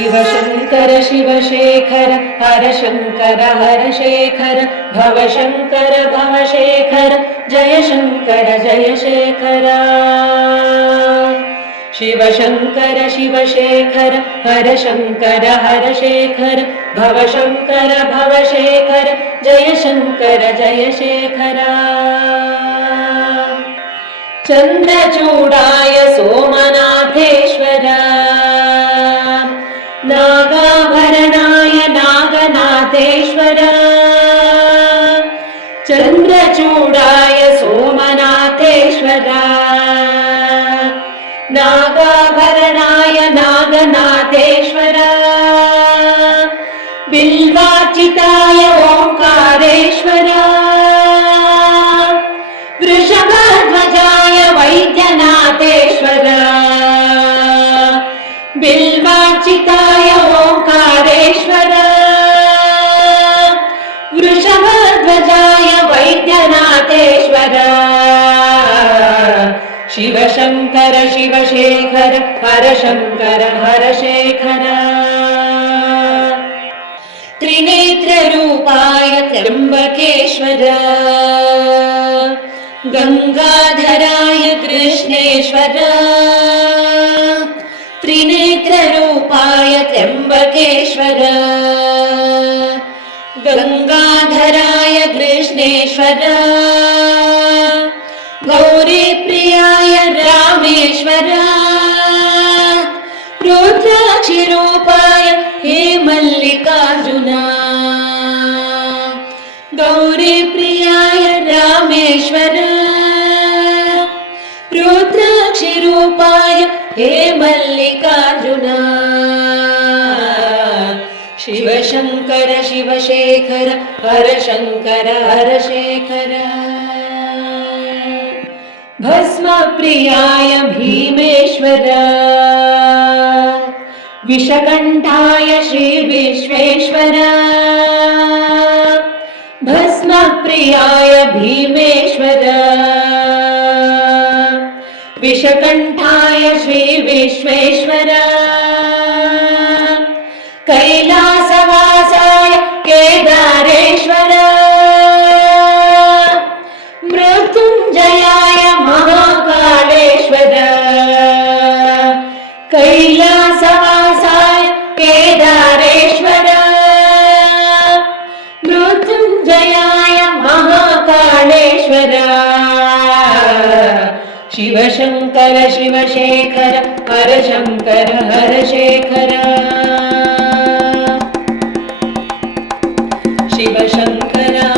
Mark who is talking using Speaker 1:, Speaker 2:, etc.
Speaker 1: शिवशङ्कर शिवशेखर हर शङ्कर हर शेखर भवशङ्कर भवशेखर जय शङ्कर जय शेखर शिवशङ्कर शिवशेखर हर शङ्कर हर शेखर भवशङ्कर भवशेखर जय शङ्कर जय शेखर चन्द्रचूडाय सोमनाथेश्वर चन्द्रचूडाय सोमनाथेश्वर नागाभरणाय नागनाथेश्वर बिल्वाचिताय ओङ्कारेश्वर वृषभध्वजाय वैद्यनाथेश्वर बिल्वाचिताय ओङ्कारेश्वर वैद्यनाथेश्वर शिवशङ्कर शिवशेखर हर शङ्कर हर शेखर त्रिनेत्ररूपाय त्र्यम्बकेश्वर। गङ्गाधराय कृष्णेश्वर। त्रिनेत्ररूपाय त्र्यम्बकेश्वर। गङ्गाधराय कृष्णेश्वर गौरीप्रियाय रामेश्वर रुद्राक्षिरूपाय हे मल्लिकार्जुना गौरीप्रियाय रामेश्वर रुद्राक्षिरूपाय हे मल्लिकार्जुना शिवशङ्कर शिवशेखर, हर शङ्कर हर शेखर। भस्मप्रियाय भीमेश्वर। विषकण्ठाय श्रीविश्वेश्वर भस्मप्रियाय भीमेश्वर। विषकण्ठाय श्रीविश्वेश्वर कैलासवासाय कैलासवासाय केदारेश्वर। मृत्युञ्जयाय महाकालेश्वर। शिवशङ्कर शिवशेखर हर शङ्कर हर शेखर शिवशङ्कर